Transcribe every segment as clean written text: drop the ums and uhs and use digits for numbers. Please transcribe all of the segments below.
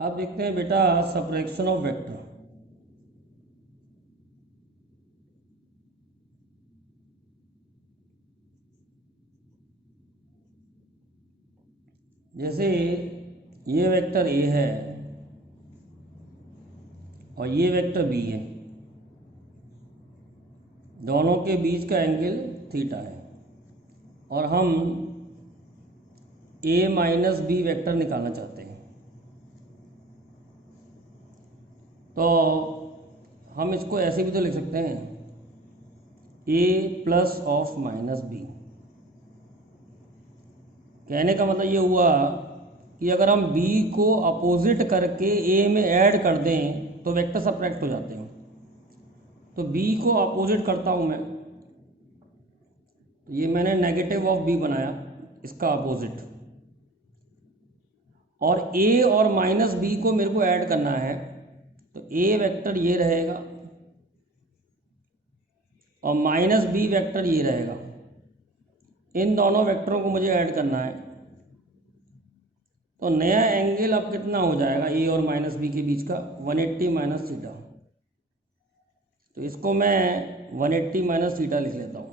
अब देखते हैं बेटा सबट्रैक्शन ऑफ वेक्टर। जैसे ये वेक्टर ए है और ये वेक्टर बी है, दोनों के बीच का एंगल थीटा है और हम ए माइनस बी वेक्टर निकालना चाहते हैं। तो हम इसको ऐसे भी तो लिख सकते हैं, ए प्लस ऑफ माइनस बी। कहने का मतलब ये हुआ कि अगर हम b को अपोजिट करके a में ऐड कर दें तो वेक्टर सबट्रैक्ट हो जाते हैं। तो b को अपोजिट करता हूँ मैं, तो ये मैंने नेगेटिव ऑफ b बनाया, इसका अपोजिट। और a और माइनस b को मेरे को ऐड करना है, तो a वेक्टर ये रहेगा और माइनस b वेक्टर ये रहेगा। इन दोनों वेक्टरों को मुझे ऐड करना है, तो नया एंगल अब कितना हो जाएगा ए और माइनस बी के बीच का, 180 माइनस थीटा। तो इसको मैं 180 माइनस थीटा लिख लेता हूँ।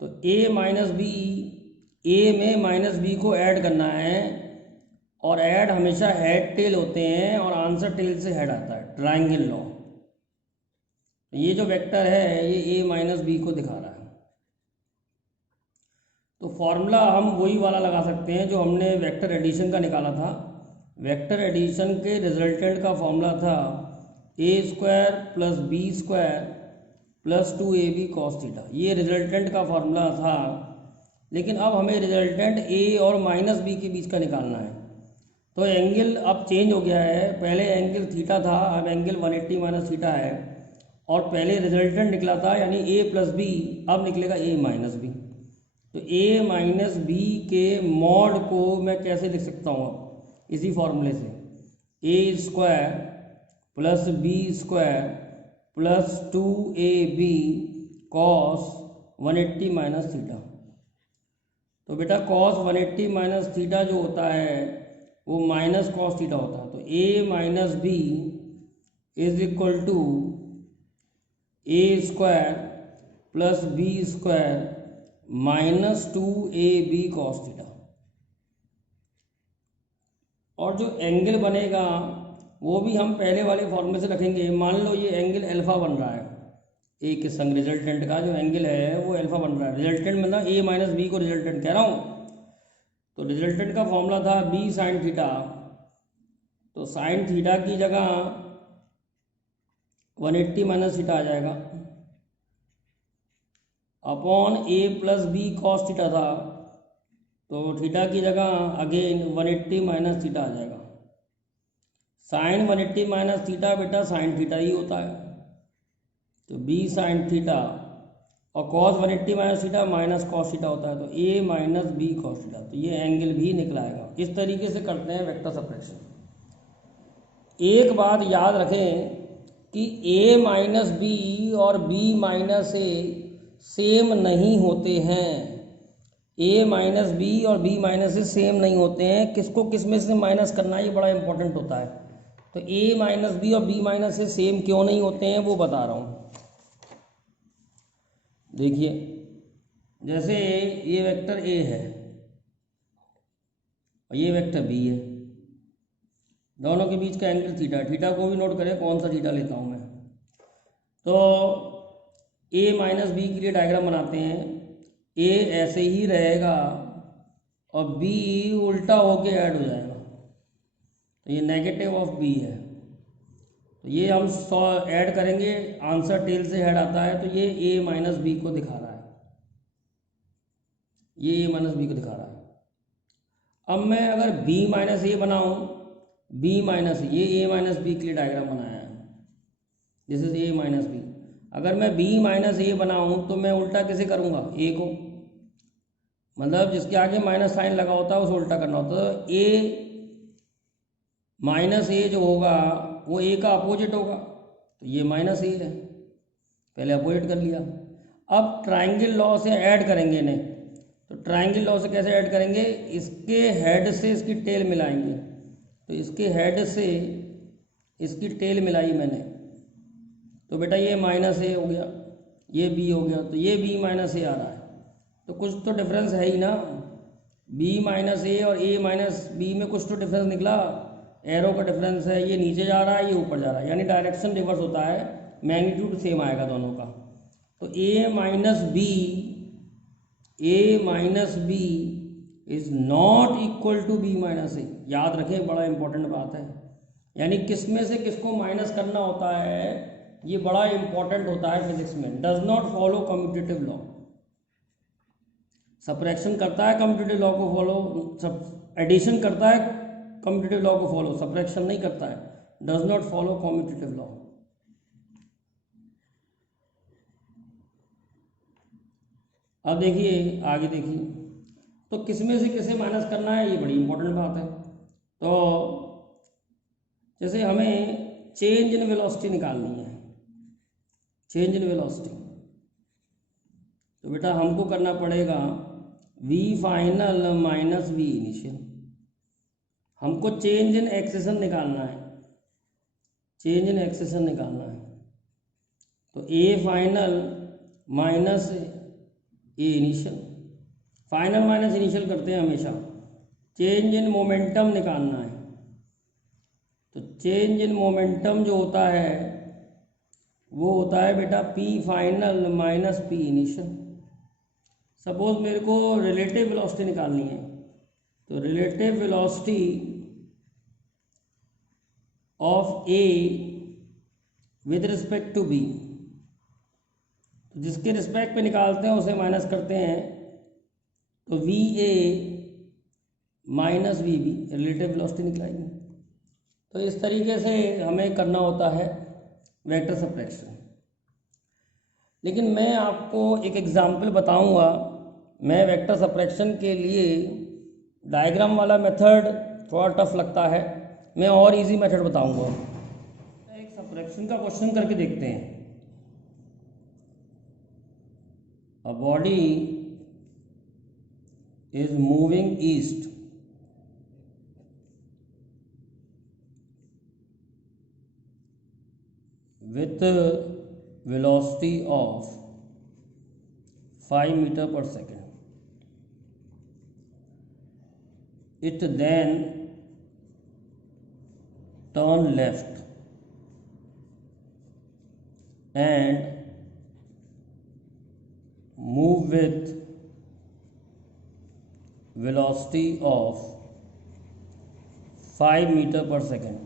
तो ए माइनस बी, ए में माइनस बी को ऐड करना है और ऐड हमेशा हेड टेल होते हैं और आंसर टेल से हेड आता है, ट्राइंगल लॉ। ये जो वेक्टर है ये ए माइनस बी को दिखा रहा है। तो फॉर्मूला हम वही वाला लगा सकते हैं जो हमने वेक्टर एडिशन का निकाला था। वेक्टर एडिशन के रिजल्टेंट का फॉर्मूला था A square plus B square plus 2ab cos theta. ये रिजल्टेंट का फॉर्मूला था, लेकिन अब हमें रिजल्टेंट ए और माइनस बी के बीच का निकालना है। तो एंगल अब चेंज हो गया है, पहले एंगल थीटा था, अब एंगल 180 माइनस थीटा है। और पहले रिजल्टेंट निकला था यानी ए प्लस बी, अब निकलेगा ए माइनस बी। तो ए माइनस बी के मॉड को मैं कैसे लिख सकता हूँ अब, इसी फॉर्मूले से, A square plus B square plus 2ab cos 180 minus theta. तो बेटा कॉस 180 माइनस थीटा जो होता है वो माइनस कॉस थीटा होता है। तो A minus B is equal to A square plus B square minus 2ab cos theta. और जो एंगल बनेगा वो भी हम पहले वाले फॉर्मूले से रखेंगे। मान लो ये एंगल अल्फा बन रहा है, ए के संग रिजल्टेंट का जो एंगल है वो अल्फा बन रहा है। रिजल्टेंट मतलब ए माइनस बी को रिजल्टेंट कह रहा हूँ। तो रिजल्टेंट का फॉर्मूला था बी साइन थीटा। तो साइन थीटा की जगह 180 माइनस थीटा आ जाएगा अपॉन ए प्लस बी कॉस थीटा था, तो थीटा की जगह अगेन 180 माइनस थीटा आ जाएगा। साइन 180 माइनस थीटा बेटा साइन थीटा ही होता है, तो बी साइन थीटा, और cos 180 minus theta minus cos theta होता है, तो A minus B cos theta. तो ये एंगल भी निकलाएगा। इस तरीके से करते हैं वेक्टर सबट्रैक्शन। एक बात याद रखें कि ए माइनस बी और बी माइनस ए सेम नहीं होते हैं। ए माइनस बी और बी माइनस ए सेम नहीं होते हैं। किसको किस में से माइनस करना है ये बड़ा इंपॉर्टेंट होता है। तो ए माइनस बी और बी माइनस ए सेम क्यों नहीं होते हैं वो बता रहा हूँ। देखिए जैसे ये वेक्टर ए है और ये वेक्टर बी है, दोनों के बीच का एंगल थीटा। थीटा को भी नोट करें, कौन सा थीटा लेता हूँ मैं। तो ए माइनस बी के लिए डायग्राम बनाते हैं। ए ऐसे ही रहेगा और बी उल्टा होके ऐड हो जाएगा, तो ये नेगेटिव ऑफ बी है। तो ये हम ऐड करेंगे, आंसर टेल से हेड आता है, तो ये ए माइनस बी को दिखा रहा है, ये ए माइनस बी को दिखा रहा है। अब मैं अगर बी माइनस ए बनाऊँ, बी माइनस ये ए माइनस बी के लिए डायग्राम बनाया है, this is a minus b. अगर मैं बी माइनस ए बनाऊँ तो मैं उल्टा कैसे करूँगा, ए को, मतलब जिसके आगे माइनस साइन लगा होता है उसे उल्टा करना होता है। तो ए माइनस ए जो होगा वो ए का अपोजिट होगा, तो ये माइनस ए है, पहले अपोजिट कर लिया। अब ट्राइंगल लॉ से ऐड करेंगे इन्हें, तो ट्रायंगल लॉ से कैसे ऐड करेंगे, इसके हेड से इसकी टेल मिलाएंगे। तो इसके हेड से इसकी टेल मिलाई मैंने, तो बेटा ये माइनस ए हो गया, ये बी हो गया, तो ये बी माइनस ए आ रहा है। तो कुछ तो डिफरेंस है ही ना, बी माइनस ए और ए माइनस बी में कुछ तो डिफरेंस निकला, एरो का डिफरेंस है, ये नीचे जा रहा है, ये ऊपर जा रहा है, यानी डायरेक्शन रिवर्स होता है, मैग्नीट्यूड सेम आएगा दोनों का। तो A minus B is not equal to B minus A. याद रखें, बड़ा इंपॉर्टेंट बात है, यानी किस में से किसको माइनस करना होता है, ये बड़ा इंपॉर्टेंट होता है फिजिक्स में। Does not follow commutative law. Subtraction करता है कम्यूटेटिव लॉ को फॉलो, सब एडिशन करता है कम्यूटेटिव लॉ को फॉलो, सब्ट्रैक्शन नहीं करता है। Does not follow commutative law. अब देखिए आगे देखिए, तो किस में से किसे माइनस करना है, ये बड़ी इंपॉर्टेंट बात है। तो जैसे हमें चेंज इन वेलोसिटी निकालनी है, चेंज इन वेलोसिटी, तो बेटा हमको करना पड़ेगा v final minus v initial. हमको चेंज इन एक्सेशन निकालना है, चेंज इन एक्सेशन निकालना है। तो a final minus A initial, final minus initial करते हैं हमेशा। चेंज इन मोमेंटम निकालना है, तो चेंज इन मोमेंटम जो होता है वो होता है बेटा p final minus p initial. Suppose मेरे को रिलेटिव वेलोसिटी निकालनी है, तो relative velocity of a with respect to b, तो जिसके रिस्पेक्ट पे निकालते हैं उसे माइनस करते हैं, तो V A minus V B relative velocity निकलाएंगे। तो इस तरीके से हमें करना होता है वेक्टर सब्ट्रैक्शन। लेकिन मैं आपको एक एग्जाम्पल बताऊंगा, मैं वेक्टर सब्ट्रैक्शन के लिए डायग्राम वाला मेथड थोड़ा टफ लगता है, मैं और इजी मेथड बताऊंगा। एक सब्ट्रैक्शन का क्वेश्चन करके देखते हैं। A body is moving east with a velocity of 5 meter per second. It then turn left and move with velocity of 5 meter per second.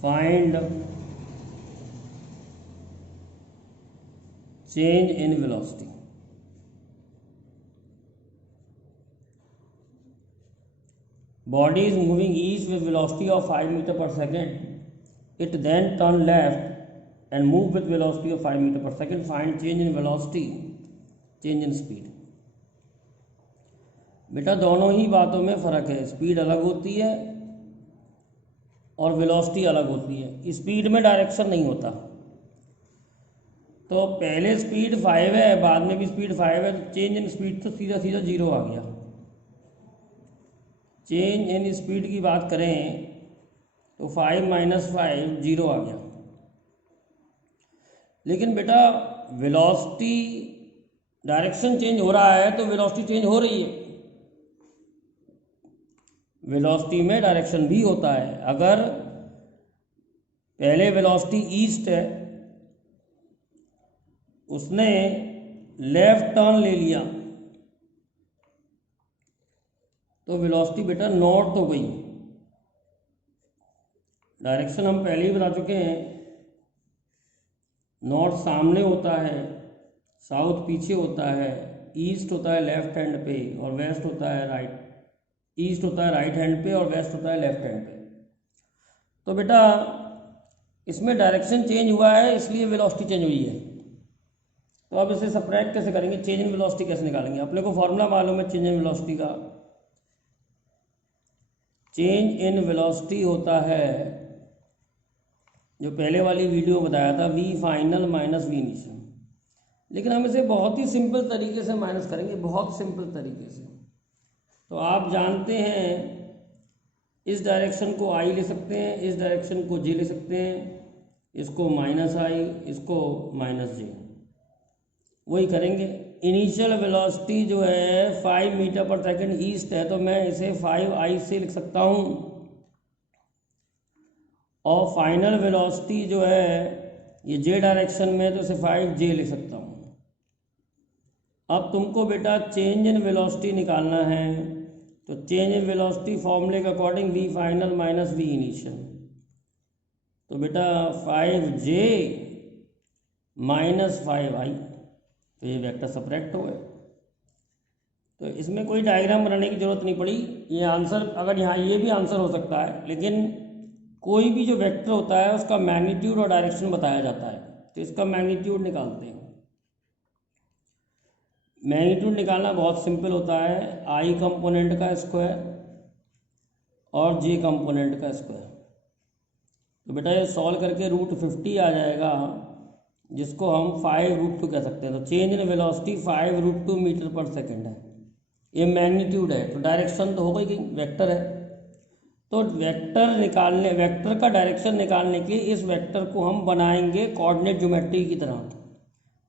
Find change in velocity. Body is moving east with velocity of 5 meter per second. It then turn left and move with velocity of 5 meter per second. Find change in velocity, change in speed. बेटा दोनों ही बातों में फ़र्क है, speed अलग होती है और वेलोसिटी अलग होती है। स्पीड में डायरेक्शन नहीं होता, तो पहले स्पीड 5 है, बाद में भी स्पीड 5 है, तो चेंज इन स्पीड तो सीधा सीधा 0 आ गया। चेंज इन स्पीड की बात करें तो 5 माइनस 5 0 आ गया। लेकिन बेटा वेलोसिटी, डायरेक्शन चेंज हो रहा है तो वेलोसिटी चेंज हो रही है। वेलोसिटी में डायरेक्शन भी होता है। अगर पहले वेलोसिटी ईस्ट है, उसने लेफ्ट टर्न ले लिया, तो वेलोसिटी बेटा नॉर्थ हो गई। डायरेक्शन हम पहले ही बता चुके हैं, नॉर्थ सामने होता है, साउथ पीछे होता है, ईस्ट होता है लेफ्ट हैंड पे और वेस्ट होता है राइट, ईस्ट होता है राइट हैंड पे और वेस्ट होता है लेफ्ट हैंड पे। तो बेटा इसमें डायरेक्शन चेंज हुआ है, इसलिए वेलोसिटी चेंज हुई है। तो अब इसे सब्ट्रैक्ट कैसे करेंगे, चेंज इन वेलोसिटी कैसे निकालेंगे। अपने को फॉर्मूला मालूम है चेंज इन वेलोसिटी का। चेंज इन वेलोसिटी होता है, जो पहले वाली वीडियो बताया था, v final minus v initial. लेकिन हम इसे बहुत ही सिंपल तरीके से माइनस करेंगे, बहुत सिंपल तरीके से। तो आप जानते हैं इस डायरेक्शन को आई ले सकते हैं, इस डायरेक्शन को जे ले सकते हैं, इसको माइनस आई, इसको माइनस जे, वही करेंगे। इनिशियल वेलोसिटी जो है 5 मीटर पर सेकंड ईस्ट है, तो मैं इसे 5i से लिख सकता हूँ, और फाइनल वेलोसिटी जो है ये जे डायरेक्शन में, तो इसे 5j लिख सकता हूँ। अब तुमको बेटा चेंज इन वेलोसिटी निकालना है, तो चेंज इन वेलोसिटी फॉर्मूले के according v final minus v initial, तो बेटा 5j माइनस 5i, तो ये वेक्टर सब्ट्रैक्ट हो गए। तो इसमें कोई डायग्राम बनाने की जरूरत नहीं पड़ी, ये आंसर, अगर यहाँ ये भी आंसर हो सकता है, लेकिन कोई भी जो वेक्टर होता है उसका मैग्नीट्यूड और डायरेक्शन बताया जाता है, तो इसका मैग्नीट्यूड निकालते हैं। मैग्नीट्यूड निकालना बहुत सिंपल होता है, i कंपोनेंट का स्क्वायर और j कंपोनेंट का स्क्वायर। तो बेटा ये सॉल्व करके √50 आ जाएगा, जिसको हम 5√2 कह सकते हैं। तो चेंज इन वेलोसिटी 5√2 मीटर पर सेकेंड है, ये मैग्नीट्यूड है। तो डायरेक्शन तो हो गई, वेक्टर है, तो वेक्टर निकालने, वेक्टर का डायरेक्शन निकालने के लिए इस वेक्टर को हम बनाएंगे कोऑर्डिनेट ज्योमेट्री की तरह।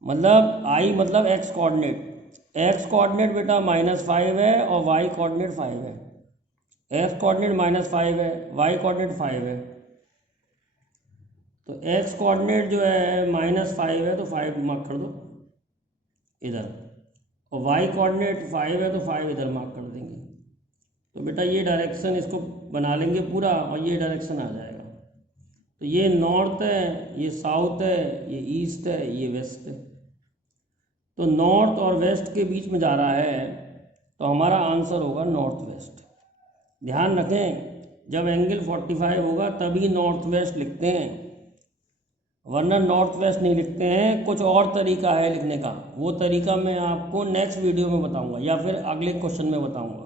मतलब आई मतलब एक्स कोऑर्डिनेट, एक्स कोऑर्डिनेट बेटा -5 है और वाई कोऑर्डिनेट 5 है। एक्स कोऑर्डिनेट -5 है, वाई कोऑर्डिनेट 5 है। तो एक्स कोऑर्डिनेट जो है -5 है, तो 5 मार्क कर दो इधर, और वाई कोऑर्डिनेट 5 है, तो 5 इधर मार्क कर देंगे। तो बेटा ये डायरेक्शन इसको बना लेंगे पूरा, और ये डायरेक्शन आ जाएगा। तो ये नॉर्थ है, ये साउथ है, ये ईस्ट है, ये वेस्ट है। तो नॉर्थ और वेस्ट के बीच में जा रहा है, तो हमारा आंसर होगा नॉर्थ वेस्ट। ध्यान रखें, जब एंगल 45 होगा तभी नॉर्थ वेस्ट लिखते हैं, वरना नॉर्थ वेस्ट नहीं लिखते हैं। कुछ और तरीका है लिखने का, वो तरीका मैं आपको नेक्स्ट वीडियो में बताऊंगा, या फिर अगले क्वेश्चन में बताऊंगा।